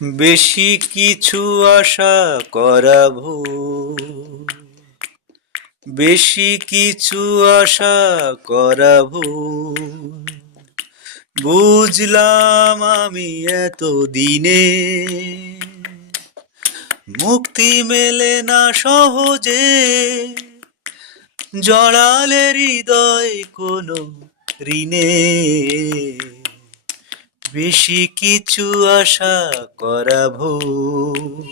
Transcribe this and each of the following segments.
বেশি কিছু আশা করা ভুল, বেশি কিছু আশা করা ভুল। বুঝলাম আমি এত দিনে মুক্তি মেলে না সহজে, জড়ালে হৃদয় কোনো ঋণে। বেশি কিছু আশা করা ভুল,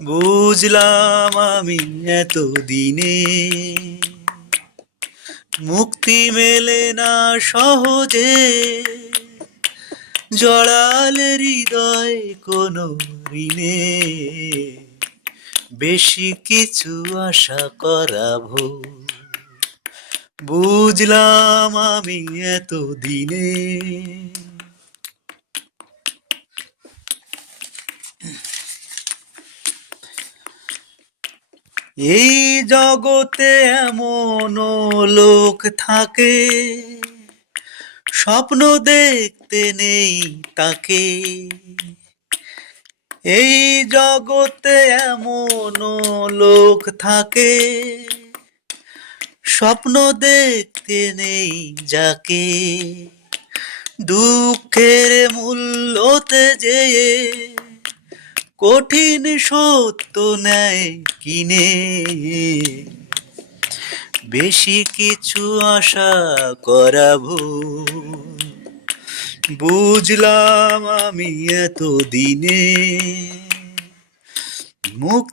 বুঝলাম আমি এত দিনে মুক্তি মেলে না সহজে, জড়ালে হৃদয় কোনো ঋণে। বেশি কিছু আশা করা ভুল, বুঝলাম আমি এত দিনে। এই জগতে এমন লোক থাকে, স্বপ্ন দেখতে নেই তাকে। এই জগতে এমন লোক থাকে, স্বপ্ন দেখতে নেই যাকে। দুঃখের মূল্যতে যেয়ে কঠিন সত্য নেয় কিনে। বেশি কিছু আশা করা ভুল, বুঝলাম আমি এত দিনে মুক্তি